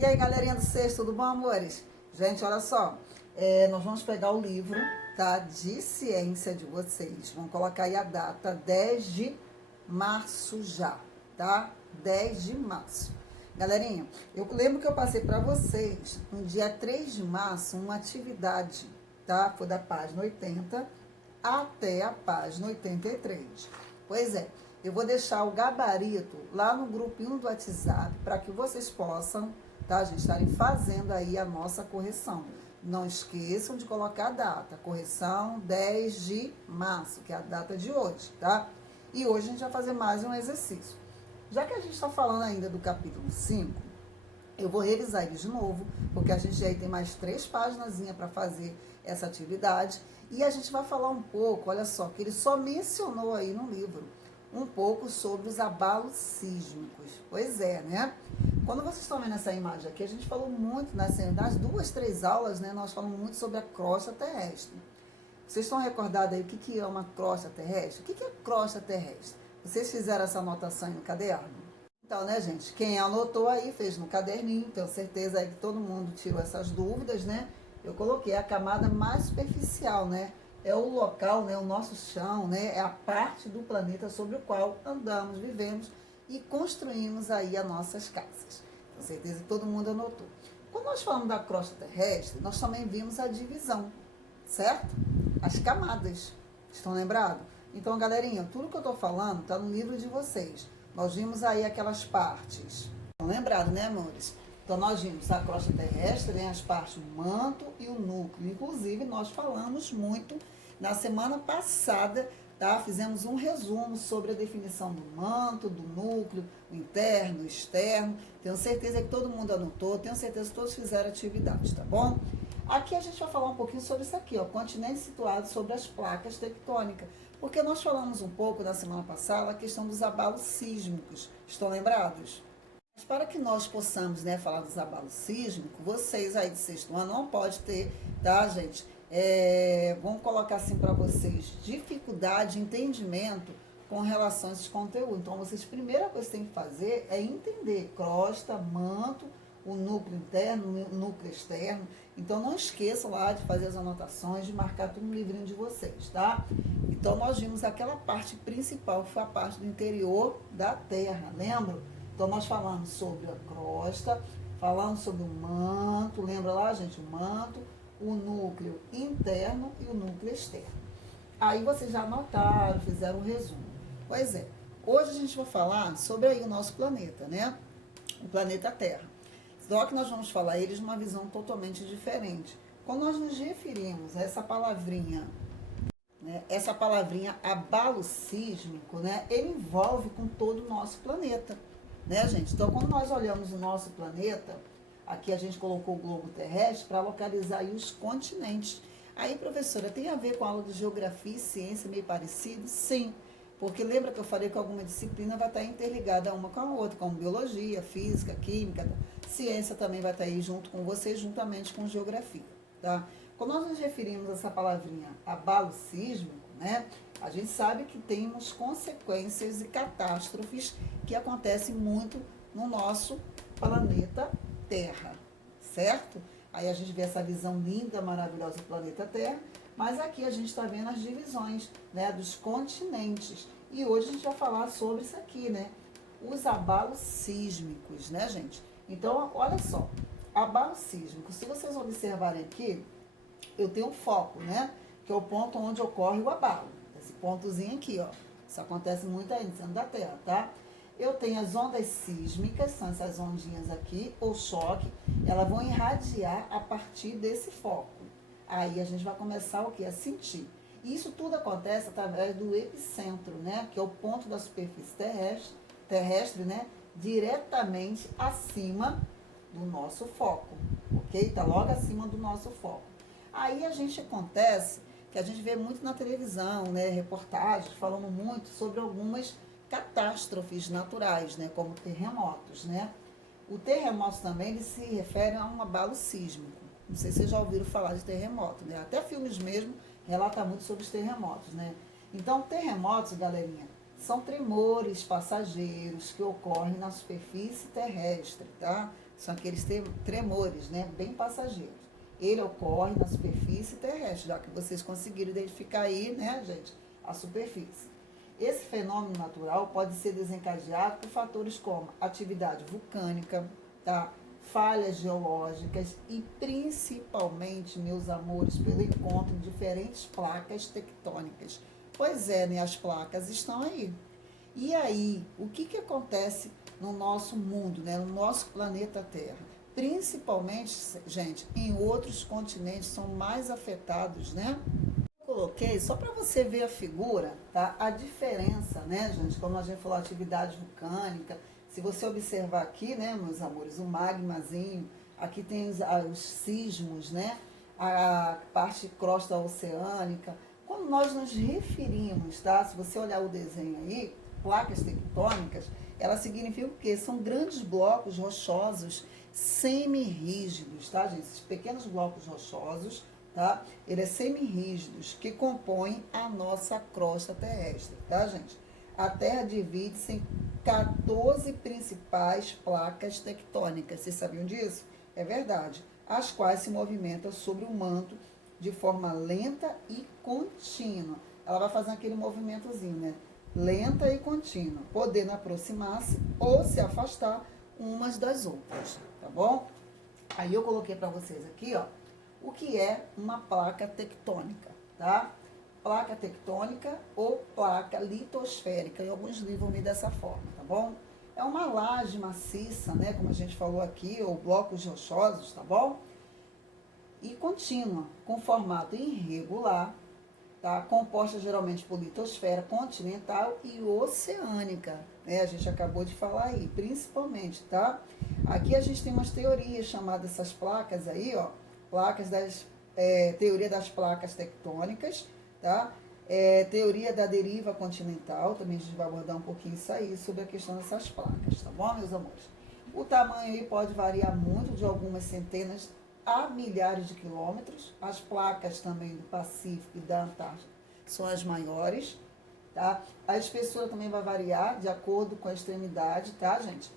E aí, galerinha do Sexto, tudo bom, amores? Gente, olha só, nós vamos pegar o livro, tá, de ciência de vocês. Vamos colocar aí a data 10 de março já, tá? 10 de março. Galerinha, eu lembro que eu passei para vocês, no dia 3 de março, uma atividade, tá? Foi da página 80 até a página 83. Pois é, eu vou deixar o gabarito lá no grupinho do WhatsApp para que vocês possam, tá, gente, estarem fazendo aí a nossa correção. Não esqueçam de colocar a data, correção 10 de março, que é a data de hoje, tá? E hoje a gente vai fazer mais um exercício. Já que a gente está falando ainda do capítulo 5, eu vou revisar ele de novo, porque a gente aí tem mais 3 páginas para fazer essa atividade. E a gente vai falar um pouco, olha só, que ele só mencionou aí no livro, um pouco sobre os abalos sísmicos. Pois é, né? Quando vocês estão vendo essa imagem aqui, a gente falou muito, nas 2, 3 aulas, né? Nós falamos muito sobre a crosta terrestre. Vocês estão recordados aí o que é uma crosta terrestre? O que é crosta terrestre? Vocês fizeram essa anotação aí no caderno? Então, né, gente, quem anotou aí, fez no caderninho, tenho certeza aí que todo mundo tirou essas dúvidas, né? Eu coloquei a camada mais superficial, né? É o local, né, o nosso chão, né? É a parte do planeta sobre o qual andamos, vivemos e construímos aí as nossas casas. Tenho certeza que todo mundo anotou. Quando nós falamos da crosta terrestre, nós também vimos a divisão, certo? As camadas. Estão lembrados? Então, galerinha, tudo que eu estou falando está no livro de vocês. Nós vimos aí aquelas partes. Estão lembrados, né, amores? Então, nós vimos a crosta terrestre, né, as partes, o manto e o núcleo. Inclusive, nós falamos muito na semana passada, tá? Fizemos um resumo sobre a definição do manto, do núcleo, o interno, o externo. Tenho certeza que todo mundo anotou, tenho certeza que todos fizeram atividade, tá bom? Aqui a gente vai falar um pouquinho sobre isso aqui, ó, continente situado sobre as placas tectônicas. Porque nós falamos um pouco na semana passada a questão dos abalos sísmicos. Estão lembrados? Mas para que nós possamos, né, falar dos abalos sísmicos, vocês aí de sexto ano não pode ter, tá, gente? Vamos colocar assim para vocês, dificuldade de entendimento com relação a esses conteúdos. Então, vocês, a primeira coisa que tem que fazer é entender crosta, manto, o núcleo interno, o núcleo externo. Então, não esqueçam lá de fazer as anotações, de marcar tudo no livrinho de vocês, tá? Então, nós vimos aquela parte principal, que foi a parte do interior da Terra, lembra? Então, nós falamos sobre a crosta, falamos sobre o manto, lembra lá, gente? O manto, o núcleo interno e o núcleo externo. Aí, vocês já anotaram, fizeram um resumo. Pois é, hoje a gente vai falar sobre aí o nosso planeta, né? O planeta Terra. Só que nós vamos falar eles de uma visão totalmente diferente. Quando nós nos referimos a essa palavrinha, né, essa palavrinha abalo sísmico, né, ele envolve com todo o nosso planeta, né, gente? Então, quando nós olhamos o nosso planeta, aqui a gente colocou o globo terrestre para localizar aí os continentes. Aí, professora, tem a ver com a aula de geografia e ciência meio parecido? Sim. Porque lembra que eu falei que alguma disciplina vai estar interligada uma com a outra, como biologia, física, química, ciência também vai estar aí junto com vocês, juntamente com geografia, tá? Quando nós nos referimos a essa palavrinha abalo sísmico, né, a gente sabe que temos consequências e catástrofes que acontecem muito no nosso planeta Terra, certo? Aí a gente vê essa visão linda, maravilhosa do planeta Terra, mas aqui a gente está vendo as divisões, né, dos continentes. E hoje a gente vai falar sobre isso aqui, né? Os abalos sísmicos, né, gente? Então, olha só, abalo sísmico. Se vocês observarem aqui, eu tenho um foco, né? Que é o ponto onde ocorre o abalo. Esse pontozinho aqui, ó. Isso acontece muito aí no centro da Terra, tá? Eu tenho as ondas sísmicas, são essas ondinhas aqui, ou choque, elas vão irradiar a partir desse foco. Aí a gente vai começar o quê? A sentir. E isso tudo acontece através do epicentro, né? Que é o ponto da superfície terrestre, né? Diretamente acima do nosso foco, ok? Tá logo acima do nosso foco. Aí a gente acontece, que a gente vê muito na televisão, né? Reportagens falando muito sobre algumas catástrofes naturais, né? Como terremotos, né? O terremoto também, ele se refere a um abalo sísmico. Não sei se vocês já ouviram falar de terremoto, né? Até filmes mesmo relatam muito sobre os terremotos, né? Então, terremotos, galerinha, são tremores passageiros que ocorrem na superfície terrestre, tá? São aqueles tremores, né, bem passageiros. Ele ocorre na superfície terrestre, já que vocês conseguiram identificar aí, né, gente, a superfície. Esse fenômeno natural pode ser desencadeado por fatores como atividade vulcânica, tá? Falhas geológicas e principalmente, meus amores, pelo encontro de diferentes placas tectônicas. Pois é, né, as placas estão aí. E aí, o que acontece no nosso mundo, né, no nosso planeta Terra? Principalmente, gente, em outros continentes são mais afetados, né? Coloquei só para você ver a figura, tá? A diferença, né, gente? Como a gente falou, atividade vulcânica. Se você observar aqui, né, meus amores, o magmazinho, aqui tem os sismos, né? A parte crosta oceânica. Quando nós nos referimos, tá? Se você olhar o desenho aí, placas tectônicas, elas significam o quê? São grandes blocos rochosos semi-rígidos, tá, gente? Esses pequenos blocos rochosos, tá? Eles são semi-rígidos que compõem a nossa crosta terrestre, tá, gente? A Terra divide-se em 14 principais placas tectônicas. Vocês sabiam disso? É verdade. As quais se movimentam sobre o manto de forma lenta e contínua. Ela vai fazendo aquele movimentozinho, né? Lenta e contínua, podendo aproximar-se ou se afastar umas das outras, tá bom? Aí eu coloquei para vocês aqui, ó, o que é uma placa tectônica, tá? Placa tectônica ou placa litosférica, em alguns livros vão vir dessa forma, tá bom? É uma laje maciça, né, como a gente falou aqui, ou blocos rochosos, tá bom? E contínua, com formato irregular, tá? Composta geralmente por litosfera continental e oceânica, né? A gente acabou de falar aí, principalmente, tá? Aqui a gente tem umas teorias chamadas essas placas aí, ó, teoria das placas tectônicas, tá? Teoria da deriva continental, também a gente vai abordar um pouquinho isso aí, sobre a questão dessas placas, tá bom, meus amores? O tamanho aí pode variar muito, de algumas centenas a milhares de quilômetros. As placas também do Pacífico e da Antártica são as maiores, tá? A espessura também vai variar de acordo com a extremidade, tá, gente?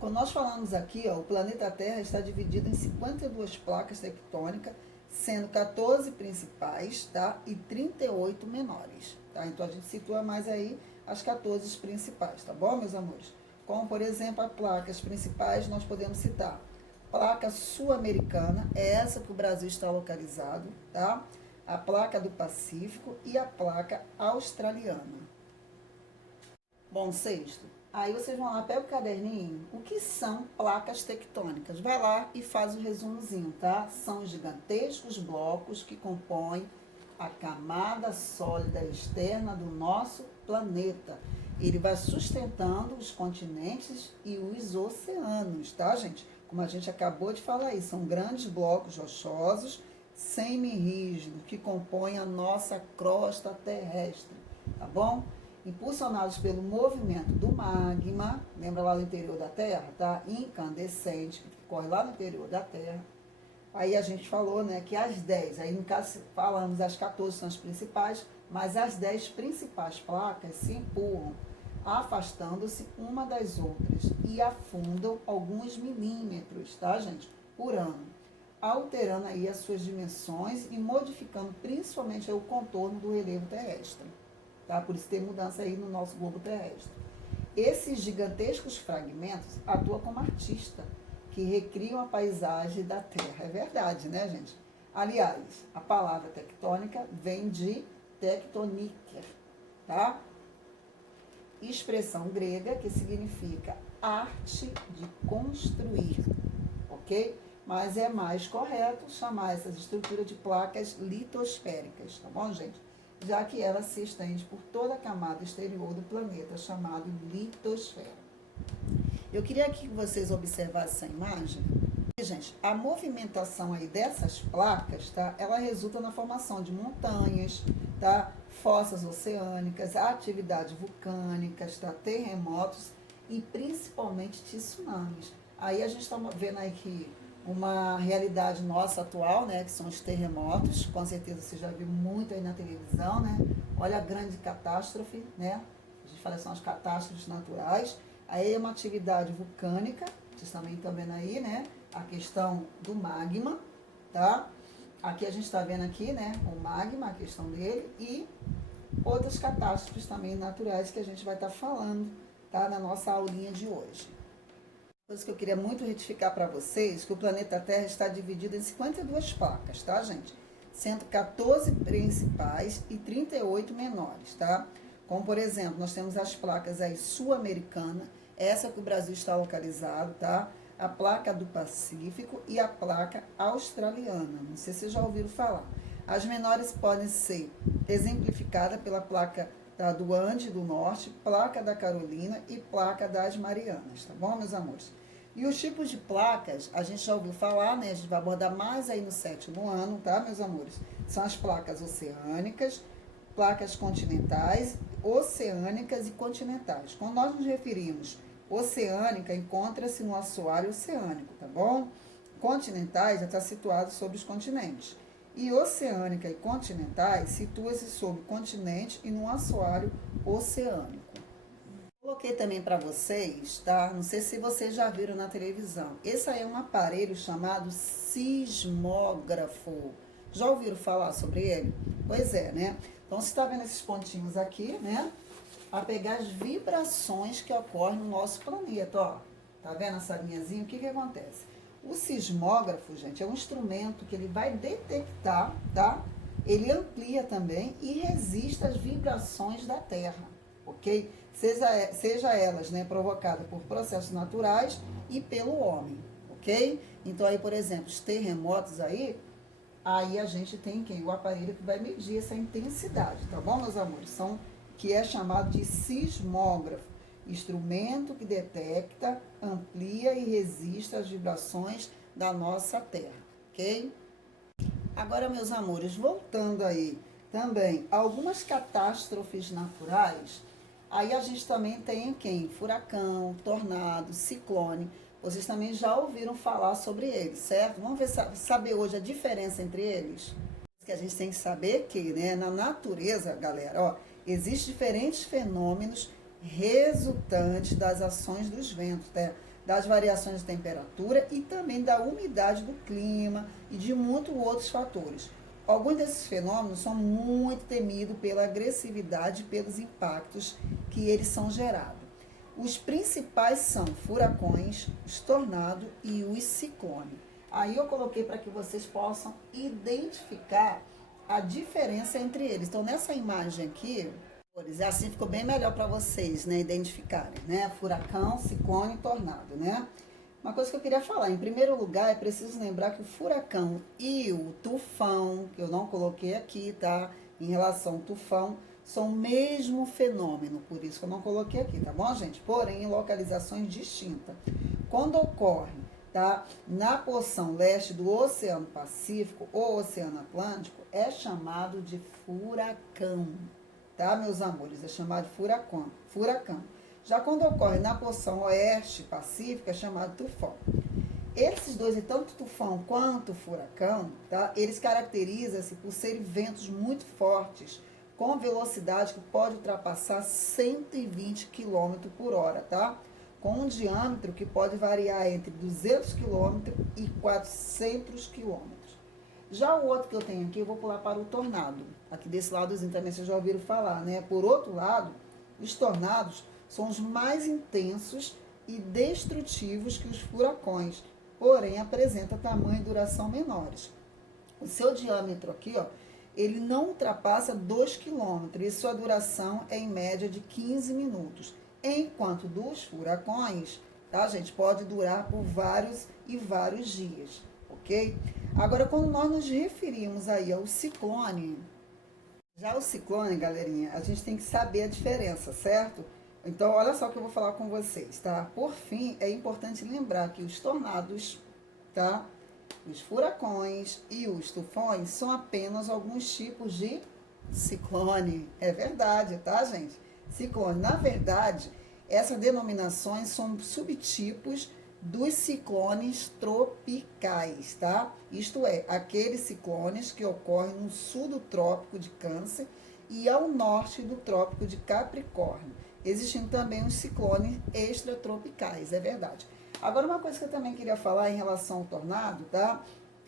Quando nós falamos aqui, ó, o planeta Terra está dividido em 52 placas tectônicas, sendo 14 principais, tá? E 38 menores, tá? Então a gente situa mais aí as 14 principais, tá bom, meus amores? Como, por exemplo, as placas principais, nós podemos citar placa sul-americana, é essa que o Brasil está localizado, tá? A placa do Pacífico e a placa australiana. Bom, sexto, aí vocês vão lá, pega o caderninho, o que são placas tectônicas? Vai lá e faz o resumozinho, tá? São gigantescos blocos que compõem a camada sólida externa do nosso planeta. Ele vai sustentando os continentes e os oceanos, tá, gente? Como a gente acabou de falar aí, são grandes blocos rochosos, semi-rígidos, que compõem a nossa crosta terrestre, tá bom? Impulsionados pelo movimento do magma, lembra lá no interior da Terra, tá? Incandescente, que corre lá no interior da Terra. Aí a gente falou, né, que as 10, aí no caso falamos as 14 são as principais, mas as 10 principais placas se empurram, afastando-se uma das outras e afundam alguns milímetros, tá, gente, por ano, alterando aí as suas dimensões e modificando principalmente aí o contorno do relevo terrestre, tá? Por isso tem mudança aí no nosso globo terrestre. Esses gigantescos fragmentos atuam como artista, que recriam a paisagem da Terra. É verdade, né, gente? Aliás, a palavra tectônica vem de tectoniker, tá? Expressão grega que significa arte de construir, ok? Mas é mais correto chamar essas estruturas de placas litosféricas, tá bom, gente? Já que ela se estende por toda a camada exterior do planeta, chamado litosfera. Eu queria que vocês observassem essa imagem. Gente, a movimentação aí dessas placas, tá? Ela resulta na formação de montanhas, tá? Fossas oceânicas, atividades vulcânicas, tá? Terremotos e principalmente tsunamis. Aí a gente está vendo aí que uma realidade nossa atual, né? Que são os terremotos. Com certeza você já viu muito aí na televisão, né? Olha a grande catástrofe, né? A gente fala que são as catástrofes naturais. Aí é uma atividade vulcânica, Vocês também estão vendo aí, né? A questão do magma, tá? Aqui a gente está vendo aqui, né? O magma, a questão dele e outras catástrofes também naturais que a gente vai estar falando, tá? Na nossa aulinha de hoje. Coisa que eu queria muito retificar para vocês, que o planeta Terra está dividido em 52 placas, tá, gente? Sendo 14 principais e 38 menores, tá? Como, por exemplo, nós temos as placas aí sul-americana, essa que o Brasil está localizado, tá? A placa do Pacífico e a placa australiana. Não sei se vocês já ouviram falar. As menores podem ser exemplificadas pela placa do Ande do Norte, placa da Carolina e placa das Marianas, tá bom, meus amores? E os tipos de placas, a gente já ouviu falar, né? A gente vai abordar mais aí no 7º ano, tá, meus amores? São as placas oceânicas, placas continentais, oceânicas e continentais. Quando nós nos referimos oceânica, encontra-se no assoalho oceânico, tá bom? Continentais já está situado sobre os continentes. E oceânica e continentais situa-se sobre o continente e no assoalho oceânico. Coloquei também para vocês, tá? Não sei se vocês já viram na televisão. Esse aí é um aparelho chamado sismógrafo. Já ouviram falar sobre ele? Pois é, né? Então, você está vendo esses pontinhos aqui, né? A pegar as vibrações que ocorrem no nosso planeta, ó. Tá vendo essa linhazinha? O que que acontece? O sismógrafo, gente, é um instrumento que ele vai detectar, tá? Ele amplia também e resiste às vibrações da Terra, ok? Seja elas, né, provocadas por processos naturais e pelo homem, ok? Então, aí, por exemplo, os terremotos aí a gente tem o aparelho que vai medir essa intensidade, tá bom, meus amores? Que é chamado de sismógrafo. Instrumento que detecta, amplia e resiste às vibrações da nossa Terra, ok? Agora, meus amores, voltando aí também, algumas catástrofes naturais, aí a gente também tem quem? Furacão, tornado, ciclone, vocês também já ouviram falar sobre eles, certo? Vamos ver, saber hoje a diferença entre eles? Que a gente tem que saber que, né, na natureza, galera, ó, existem diferentes fenômenos resultantes das ações dos ventos, né? Das variações de temperatura e também da umidade do clima e de muitos outros fatores. Alguns desses fenômenos são muito temidos pela agressividade e pelos impactos que eles são gerados. Os principais são furacões, os tornados e os ciclones. Aí eu coloquei para que vocês possam identificar a diferença entre eles. Então, nessa imagem aqui, assim ficou bem melhor para vocês, né, identificarem, né? Furacão, ciclone e tornado, né? Uma coisa que eu queria falar, em primeiro lugar, é preciso lembrar que o furacão e o tufão, que eu não coloquei aqui, tá? Em relação ao tufão, são o mesmo fenômeno, por isso que eu não coloquei aqui, tá bom, gente? Porém, em localizações distintas. Quando ocorre, tá, na porção leste do Oceano Pacífico ou Oceano Atlântico, é chamado de furacão, tá, meus amores? É chamado de furacão. Já quando ocorre na porção oeste pacífica, é chamado tufão. Esses dois, tanto tufão quanto furacão, tá, eles caracterizam-se por serem ventos muito fortes, com velocidade que pode ultrapassar 120 km por hora, tá? Com um diâmetro que pode variar entre 200 km e 400 km. Já o outro que eu tenho aqui, eu vou pular para o tornado. Aqui desse ladozinho também vocês já ouviram falar, né? Por outro lado, os tornados são os mais intensos e destrutivos que os furacões, porém apresenta tamanho e duração menores. O seu diâmetro aqui, ó, ele não ultrapassa 2 km e sua duração é em média de 15 minutos. Enquanto dos furacões, tá, gente, pode durar por vários e vários dias, ok? Agora, quando nós nos referimos aí ao ciclone, já o ciclone, galerinha, a gente tem que saber a diferença, certo? Então, olha só o que eu vou falar com vocês, tá? Por fim, é importante lembrar que os tornados, tá? Os furacões e os tufões são apenas alguns tipos de ciclone. É verdade, tá, gente? Ciclone. Na verdade, essas denominações são subtipos dos ciclones tropicais, tá? Isto é, aqueles ciclones que ocorrem no sul do Trópico de Câncer e ao norte do Trópico de Capricórnio. Existem também os ciclones extratropicais, é verdade. Agora, uma coisa que eu também queria falar em relação ao tornado, tá?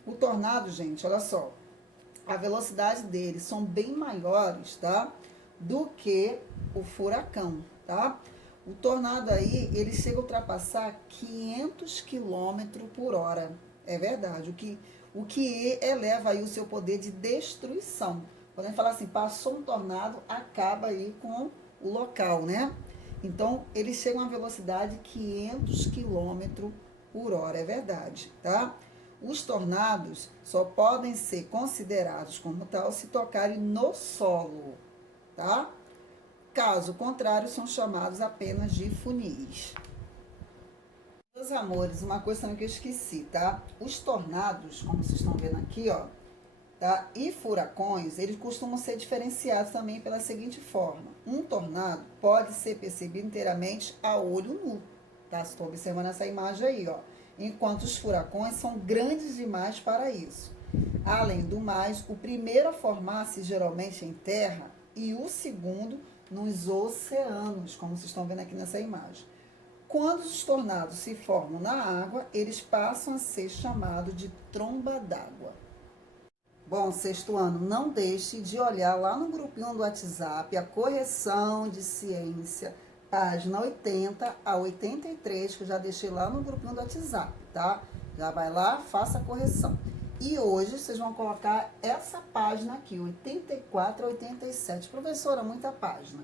O tornado, gente, olha só, a velocidade deles são bem maiores, tá? Do que o furacão, tá? O tornado aí, ele chega a ultrapassar 500 quilômetros por hora. É verdade, o que eleva aí o seu poder de destruição. Podemos falar assim, passou um tornado, acaba aí com o local, né? Então, eles chegam a velocidade de 500 quilômetros por hora, é verdade, tá? Os tornados só podem ser considerados como tal se tocarem no solo, tá? Caso contrário, são chamados apenas de funis. Meus amores, uma coisa também que eu esqueci, tá? Os tornados, como vocês estão vendo aqui, ó, tá? E furacões, eles costumam ser diferenciados também pela seguinte forma. Um tornado pode ser percebido inteiramente a olho nu, tá? Estou observando essa imagem aí, ó. Enquanto os furacões são grandes demais para isso. Além do mais, o primeiro a formar-se geralmente em terra e o segundo nos oceanos, como vocês estão vendo aqui nessa imagem. Quando os tornados se formam na água, eles passam a ser chamados de tromba d'água. Bom, sexto ano, não deixe de olhar lá no grupinho do WhatsApp a correção de ciência, página 80 a 83, que eu já deixei lá no grupinho do WhatsApp, tá? Já vai lá, faça a correção. E hoje vocês vão colocar essa página aqui, 84 a 87. Professora, muita página.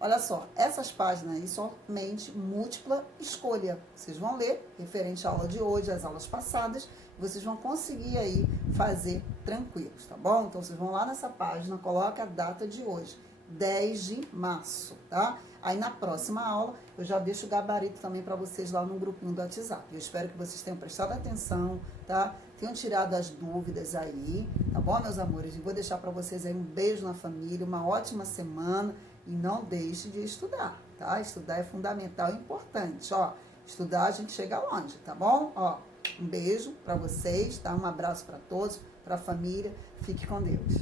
Olha só, essas páginas aí somente múltipla escolha. Vocês vão ler, referente à aula de hoje, às aulas passadas, vocês vão conseguir aí fazer tranquilos, tá bom? Então, vocês vão lá nessa página, coloca a data de hoje, 10 de março, tá? Aí, na próxima aula, eu já deixo o gabarito também para vocês lá no grupinho do WhatsApp. Eu espero que vocês tenham prestado atenção, tá? Tenham tirado as dúvidas aí, tá bom, meus amores? E vou deixar para vocês aí um beijo na família, uma ótima semana e não deixe de estudar, tá? Estudar é fundamental e importante, ó. Estudar a gente chega longe, tá bom? Ó, um beijo para vocês, tá? Um abraço para todos, para a família. Fique com Deus.